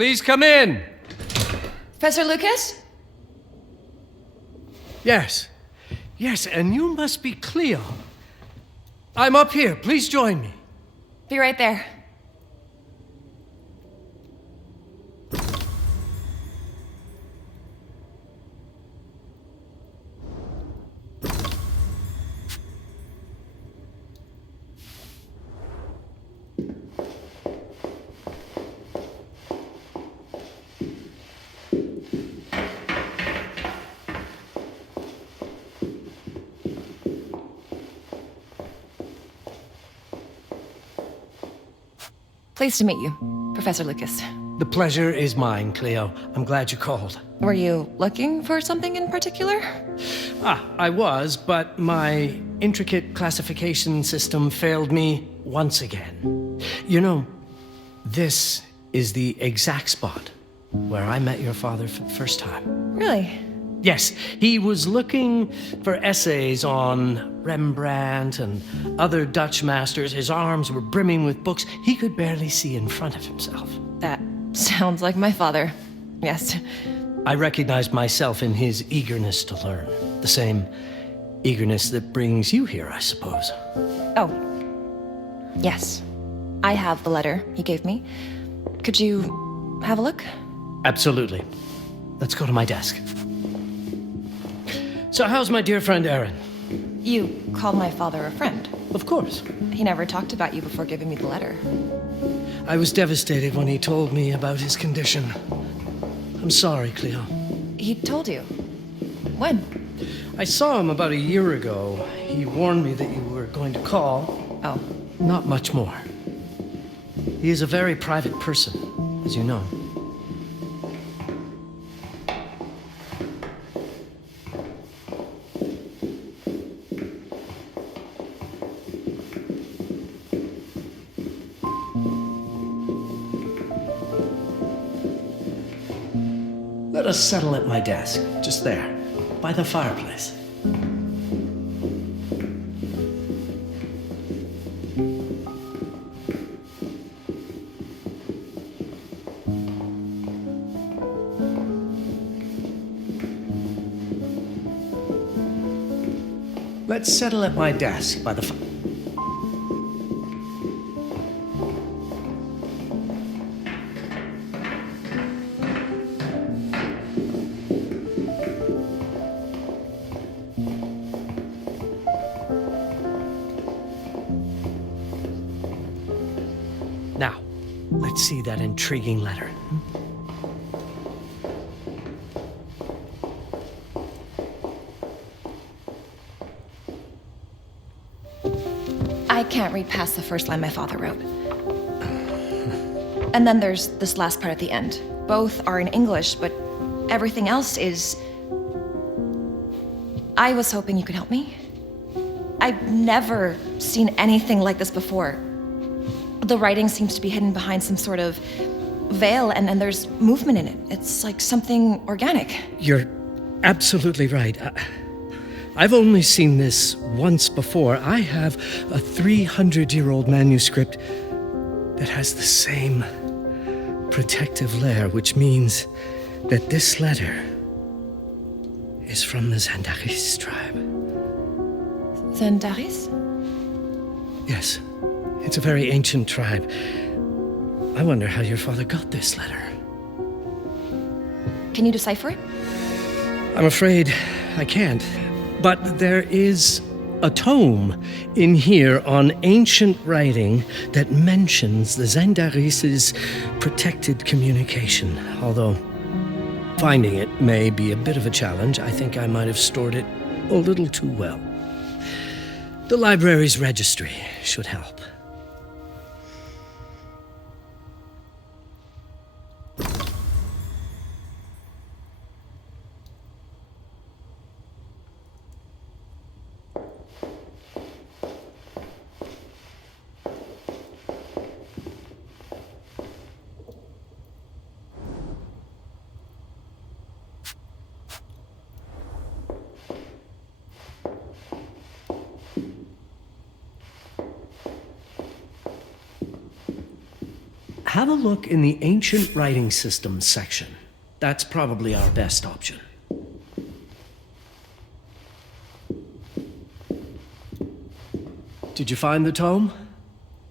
Please come in. Professor Lucas? Yes. Yes, and you must be Cleo. I'm up here. Please join me. Be right there. Pleased to meet you, Professor Lucas. The pleasure is mine, Cleo. I'm glad you called. Were you looking for something in particular? I was, but my intricate classification system failed me once again. You know, this is the exact spot where I met your father for the first time. Really? Yes, he was looking for essays on Rembrandt and other Dutch masters. His arms were brimming with books. He could barely see in front of himself. That sounds like my father. Yes. I recognized myself in his eagerness to learn. The same eagerness that brings you here, I suppose. Oh. Yes. I have the letter he gave me. Could you have a look? Absolutely. Let's go to my desk. So how's my dear friend Aaron? You called my father a friend. Of course. He never talked about you before giving me the letter. I was devastated when he told me about his condition. I'm sorry, Cleo. He told you? When? I saw him about a year ago. He warned me that you were going to call. Oh. Not much more. He is a very private person, as you know. Let us settle at my desk, just there, by the fireplace. Let's settle at my desk by the fire. Now, let's see that intriguing letter. I can't read past the first line my father wrote. And then there's this last part at the end. Both are in English, but everything else is... I was hoping you could help me. I've never seen anything like this before. The writing seems to be hidden behind some sort of veil, and there's movement in it. It's like something organic. You're absolutely right. I've only seen this once before. I have a 300-year-old manuscript that has the same protective layer, which means that this letter is from the Zandaris tribe. Zandaris? Yes, it's a very ancient tribe. I wonder how your father got this letter. Can you decipher it? I'm afraid I can't. But there is a tome in here on ancient writing that mentions the Zandaris' protected communication. Although finding it may be a bit of a challenge, I think I might have stored it a little too well. The library's registry should help. Have a look in the Ancient Writing Systems section. That's probably our best option. Did you find the tome?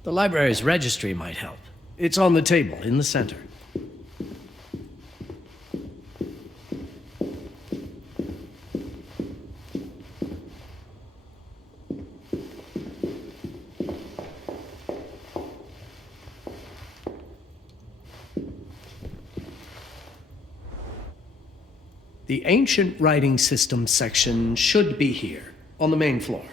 The library's registry might help. It's on the table in the center. The Ancient Writing Systems section should be here, on the main floor.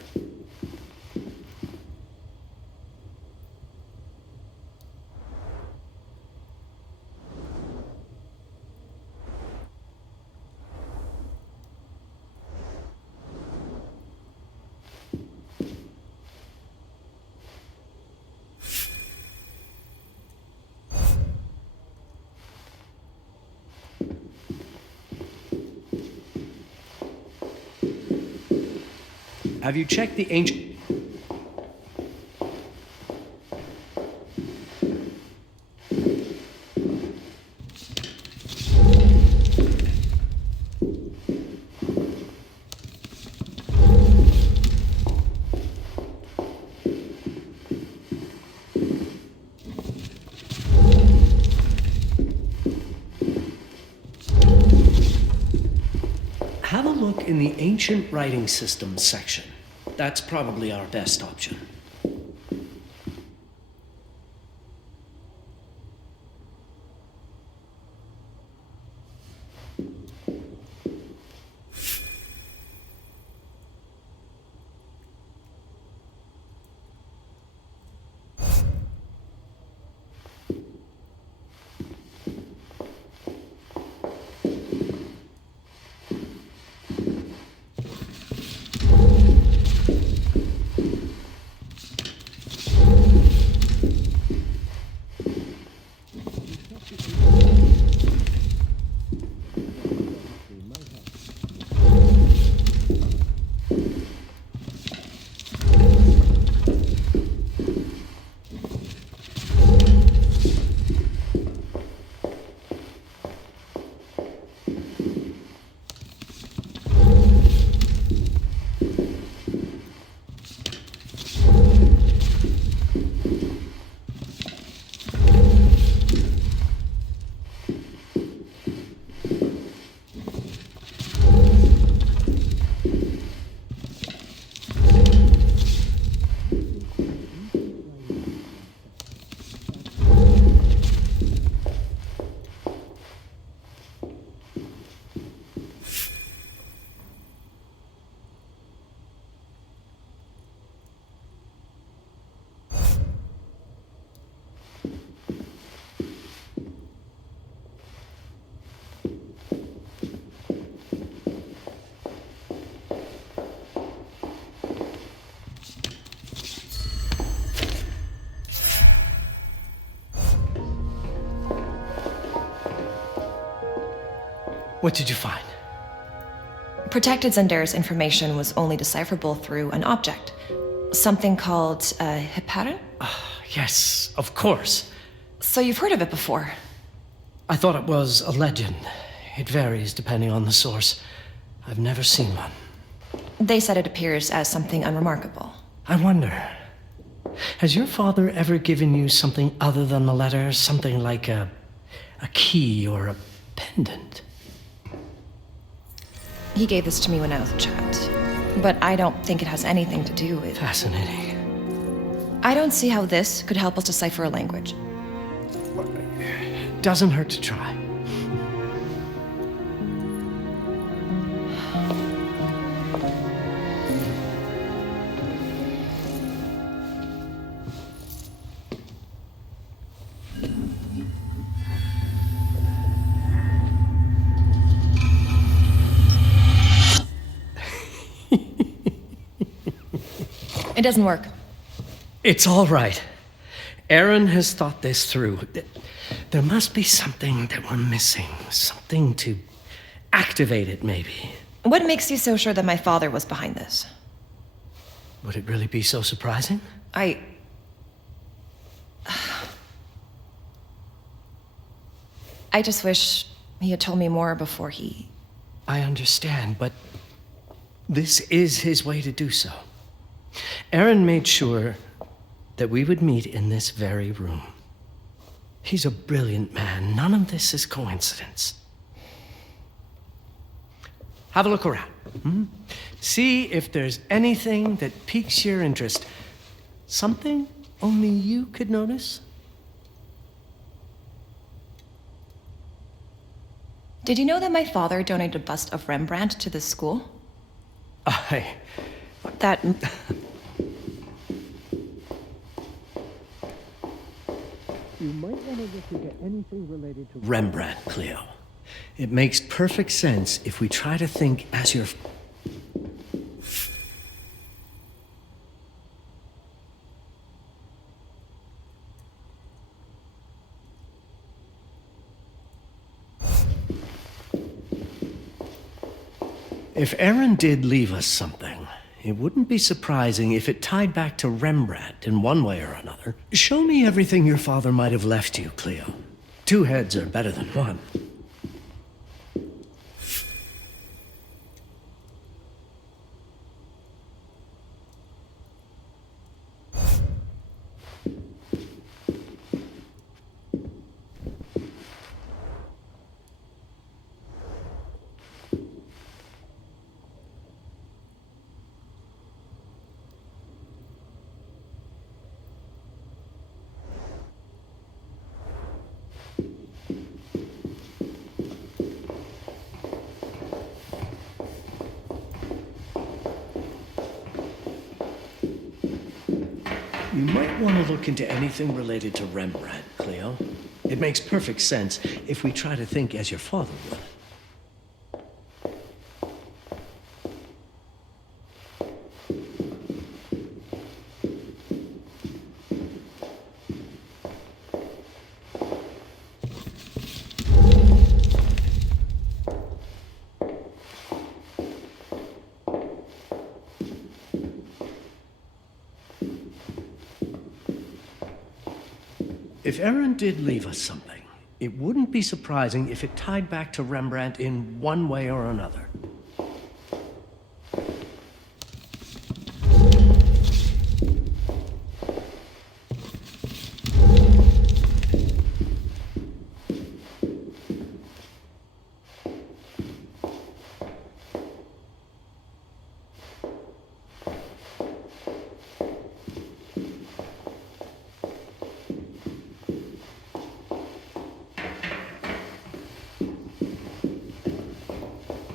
Have you checked the ancient... Have a look in the Ancient Writing Systems section. That's probably our best option. What did you find? Protected Zendare's information was only decipherable through an object. Something called a heparin? Yes, of course. So you've heard of it before? I thought it was a legend. It varies depending on the source. I've never seen one. They said it appears as something unremarkable. I wonder, has your father ever given you something other than the letter? Something like a key or a pendant? He gave this to me when I was a child, but I don't think it has anything to do with... Fascinating. I don't see how this could help us decipher a language. Doesn't hurt to try. It doesn't work. It's all right. Aaron has thought this through. There must be something that we're missing. Something to activate it, maybe. What makes you so sure that my father was behind this? Would it really be so surprising? I just wish he had told me more before he... I understand, but this is his way to do so. Aaron made sure that we would meet in this very room. He's a brilliant man. None of this is coincidence. Have a look around. See if there's anything that piques your interest. Something only you could notice. Did you know that my father donated a bust of Rembrandt to this school? That... You might want to look into anything related to Rembrandt, Cleo. It makes perfect sense if we try to think as your... If Aaron did leave us something, it wouldn't be surprising if it tied back to Rembrandt in one way or another. Show me everything your father might have left you, Cleo. 2 heads are better than 1. You might want to look into anything related to Rembrandt, Cleo. It makes perfect sense if we try to think as your father would. If Aaron did leave us something, it wouldn't be surprising if it tied back to Rembrandt in one way or another.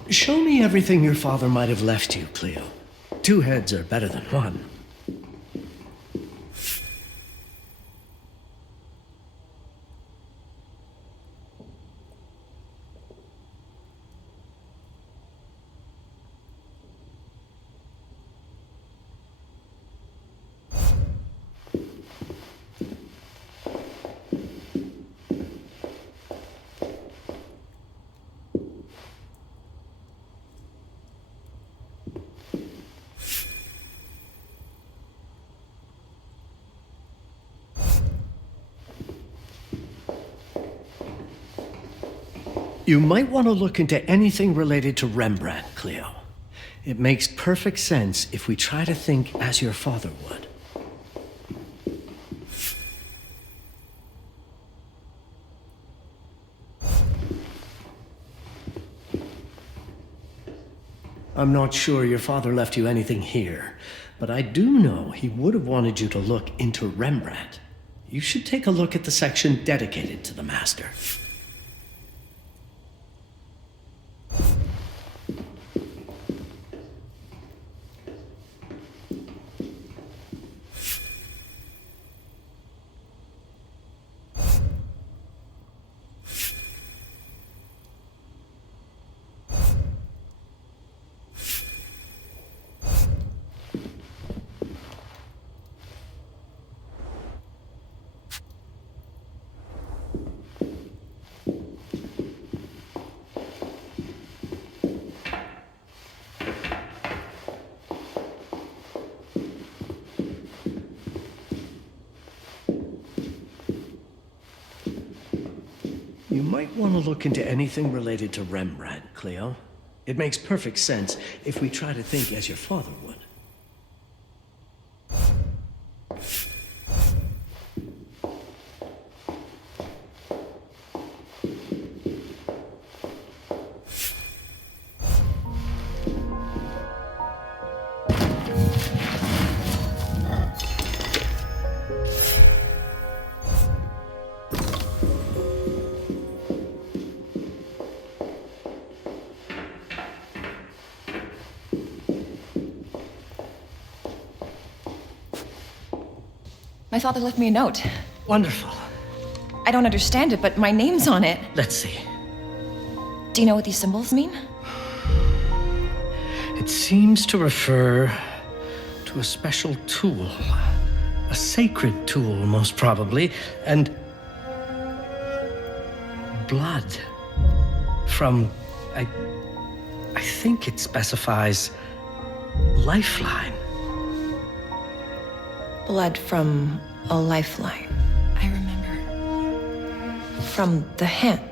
Show me everything your father might have left you, Cleo. 2 heads are better than 1. You might want to look into anything related to Rembrandt, Cleo. It makes perfect sense if we try to think as your father would. I'm not sure your father left you anything here, but I do know he would have wanted you to look into Rembrandt. You should take a look at the section dedicated to the master. You might want to look into anything related to Rembrandt, Cleo. It makes perfect sense if we try to think as your father would. My father left me a note. Wonderful. I don't understand it, but my name's on it. Let's see. Do you know what these symbols mean? It seems to refer to a special tool. A sacred tool, most probably, and blood from, I think it specifies lifeline. Blood from a lifeline. I remember. From the hand.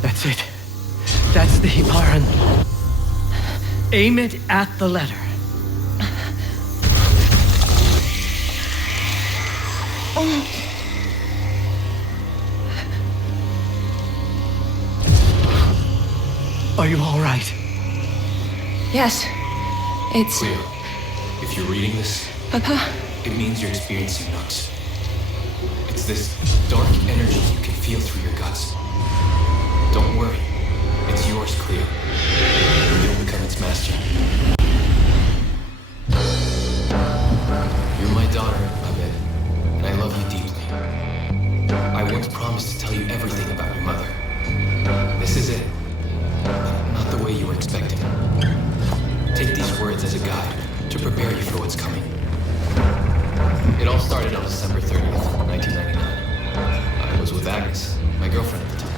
That's it. That's the Baron. Aim it at the letter. Are you all right? Yes. It's... Cleo, if you're reading this, Papa? it means you're experiencing nuts. It's this dark energy you can feel through your guts. Don't worry. It's yours, Cleo. You'll become its master. You're my daughter, Abed, and I love you deeply. I once promised to tell you everything about your mother. This is it. Not the way you were expecting. Take these words as a guide to prepare you for what's coming. It all started on December 30th, 1999. I was with Agnes, my girlfriend at the time.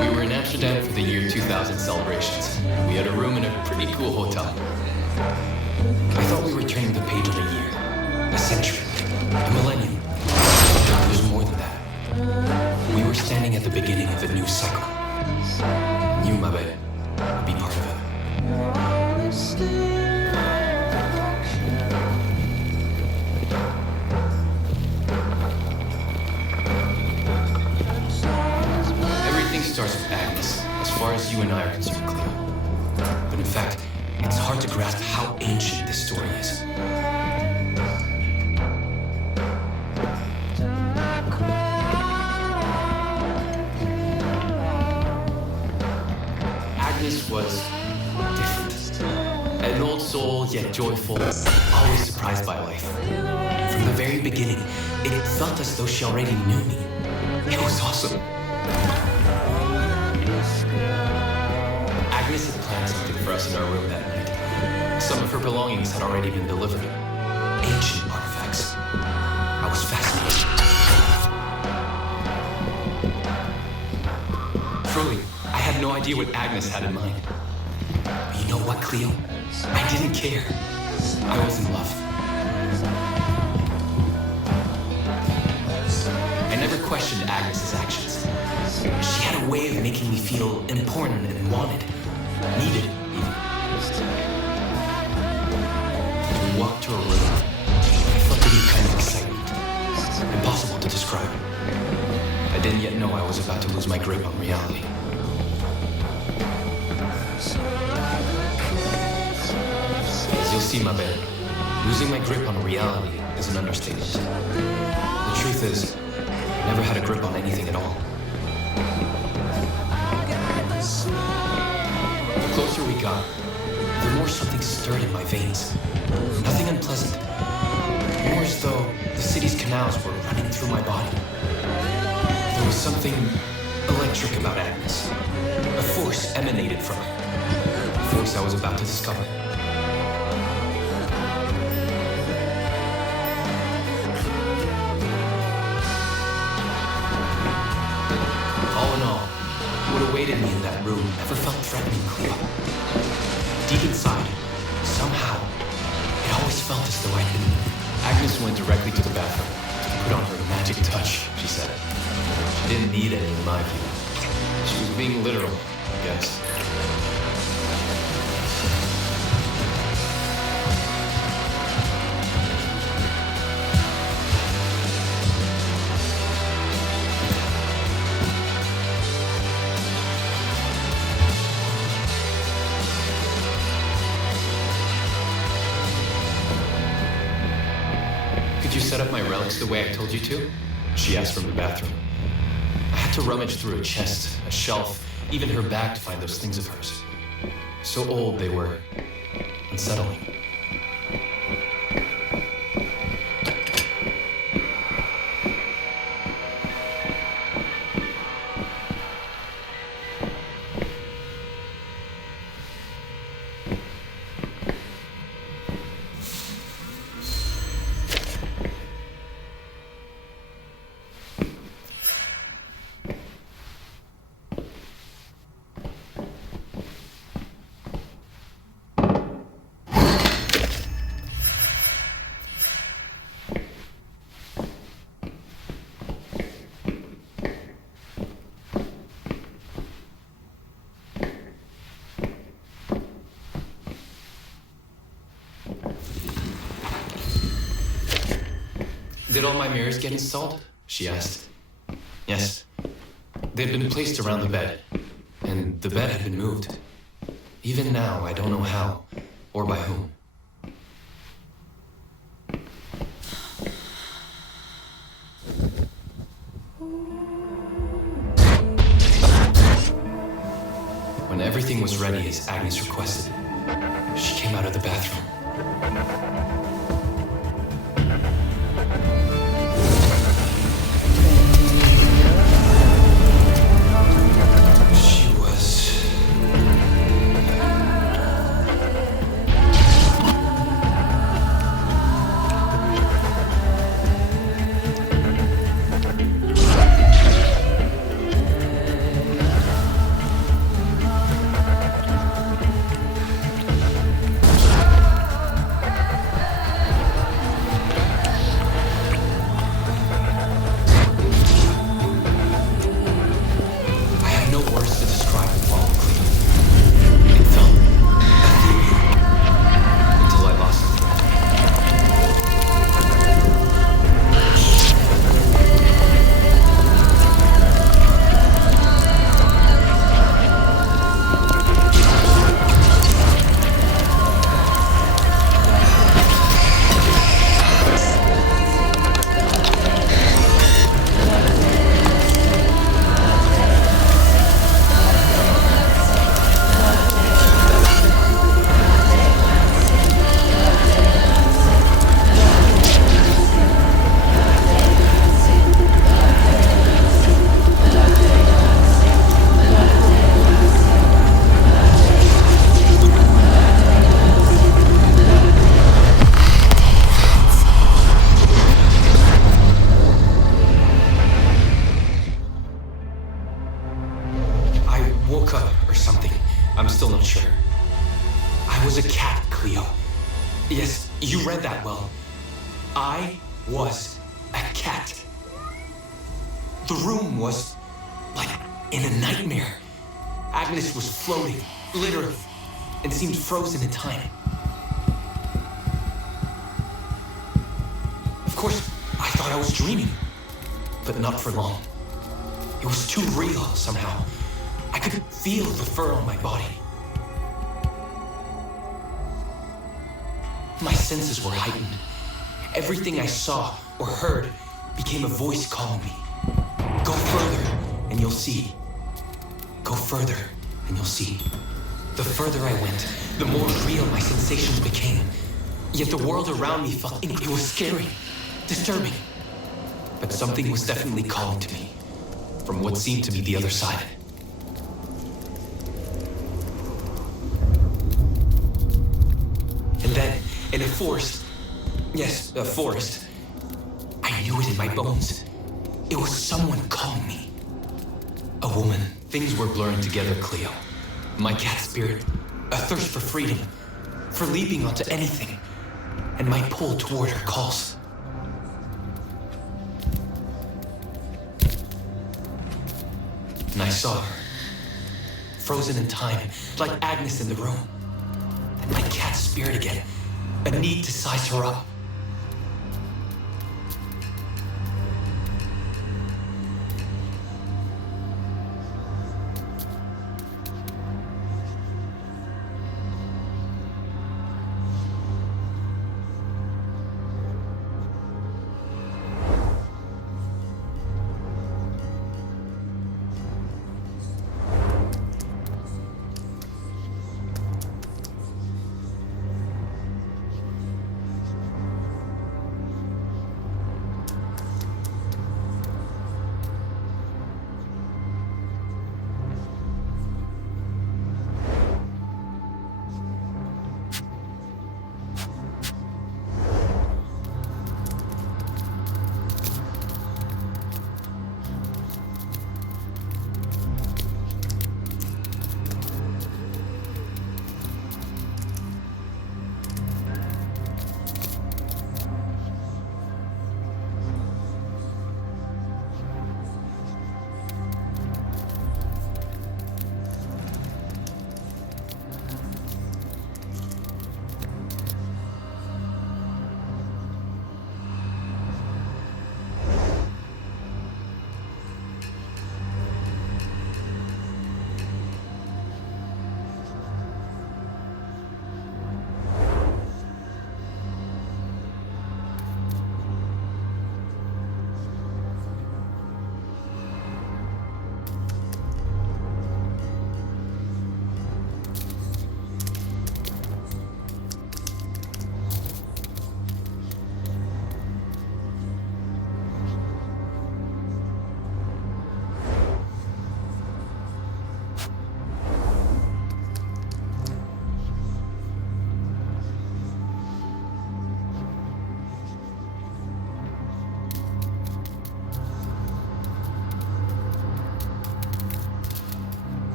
We were in Amsterdam for the year 2000 celebrations. We had a room in a pretty cool hotel. I thought we were turning the page on a year, a century, a millennium. It was more than that. We were standing at the beginning of a new cycle. You, my baby, would be part of it. Everything starts with Agnes, as far as you and I are concerned, Cleo. But in fact, it's hard to grasp how ancient this story is. Agnes was different. An old soul, yet joyful, always surprised by life. From the very beginning, it felt as though she already knew me. It was awesome. Agnes had planned something for us in our room that night. Some of her belongings had already been delivered. Ancient artifacts. I was fascinated. Truly, I had no idea what Agnes had in mind. But you know what, Cleo? I didn't care. I was in love. I never questioned Agnes's actions. She had a way of making me feel important and wanted. Needed, even. We walked to her room. I felt a new kind of excitement. Impossible to describe. I didn't yet know I was about to lose my grip on reality. As you'll see, my babe, losing my grip on reality is an understatement. The truth is, I never had a grip on anything at all. The closer we got, the more something stirred in my veins. Nothing unpleasant, More as though the city's canals were running through my body. There was something electric about Agnes. A force emanated from her. A force I was about to discover. All in all, what awaited me in that room never felt threatening, Cleo. Deep inside, somehow, it always felt as though I'd been... Agnes went directly to the bathroom to put on her magic touch, she said. She didn't need any in my view. She was being literal, I guess. Could you set up my relics the way I told you to? She asked from the bathroom. I had to rummage through a chest, a shelf, even her bag to find those things of hers. So old they were unsettling. Did all my mirrors get installed? She asked. Yes. They'd been placed around the bed, and the bed had been moved. Even now, I don't know how, or by whom. When everything was ready as Agnes requested, she came out of the bathroom. I'm still not sure. I was a cat, Cleo. Yes, you read that well. I was a cat. The room was like in a nightmare. Agnes was floating, literally, and seemed frozen in time. Of course, I thought I was dreaming, but not for long. It was too real somehow. I could feel the fur on my body. My senses were heightened. Everything I saw or heard became a voice calling me. Go further, and you'll see. Go further, and you'll see. The further I went, the more real my sensations became. Yet the world around me felt it was scary, disturbing. But something was definitely calling to me, from what seemed to be the other side. And then, in a forest, yes, a forest, I knew it in my bones. It was someone calling me. A woman. Things were blurring together, Cleo. My cat spirit, a thirst for freedom, for leaping onto anything, and my pull toward her calls. And I saw her, frozen in time, like Agnes in the room. And my cat spirit again, a need to size her up.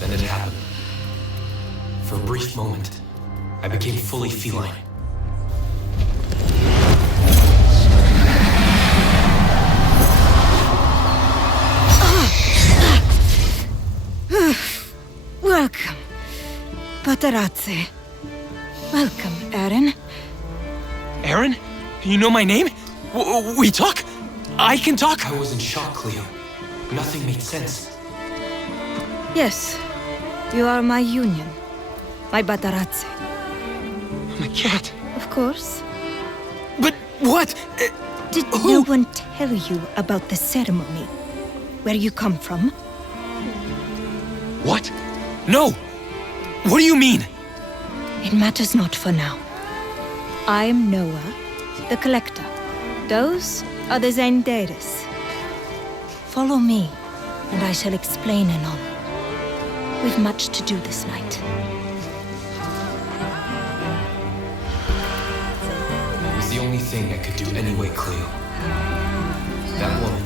Then it happened. For a brief moment, I became fully feline. Welcome, Paparazzi. Welcome, Aaron. Aaron? You know my name? We talk? I can talk? I was in shock, Cleo. Nothing made sense. Yes, you are my union, my Paparazzi. My cat. Of course. But what? Did no one tell you about the ceremony? Where you come from? What? No! What do you mean? It matters not for now. I am Noah, the Collector. Those are the Zendaris. Follow me, and I shall explain anon. We've much to do this night. It was the only thing I could do anyway, Cleo. That woman,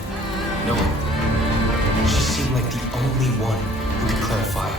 Noah, she seemed like the only one who could clarify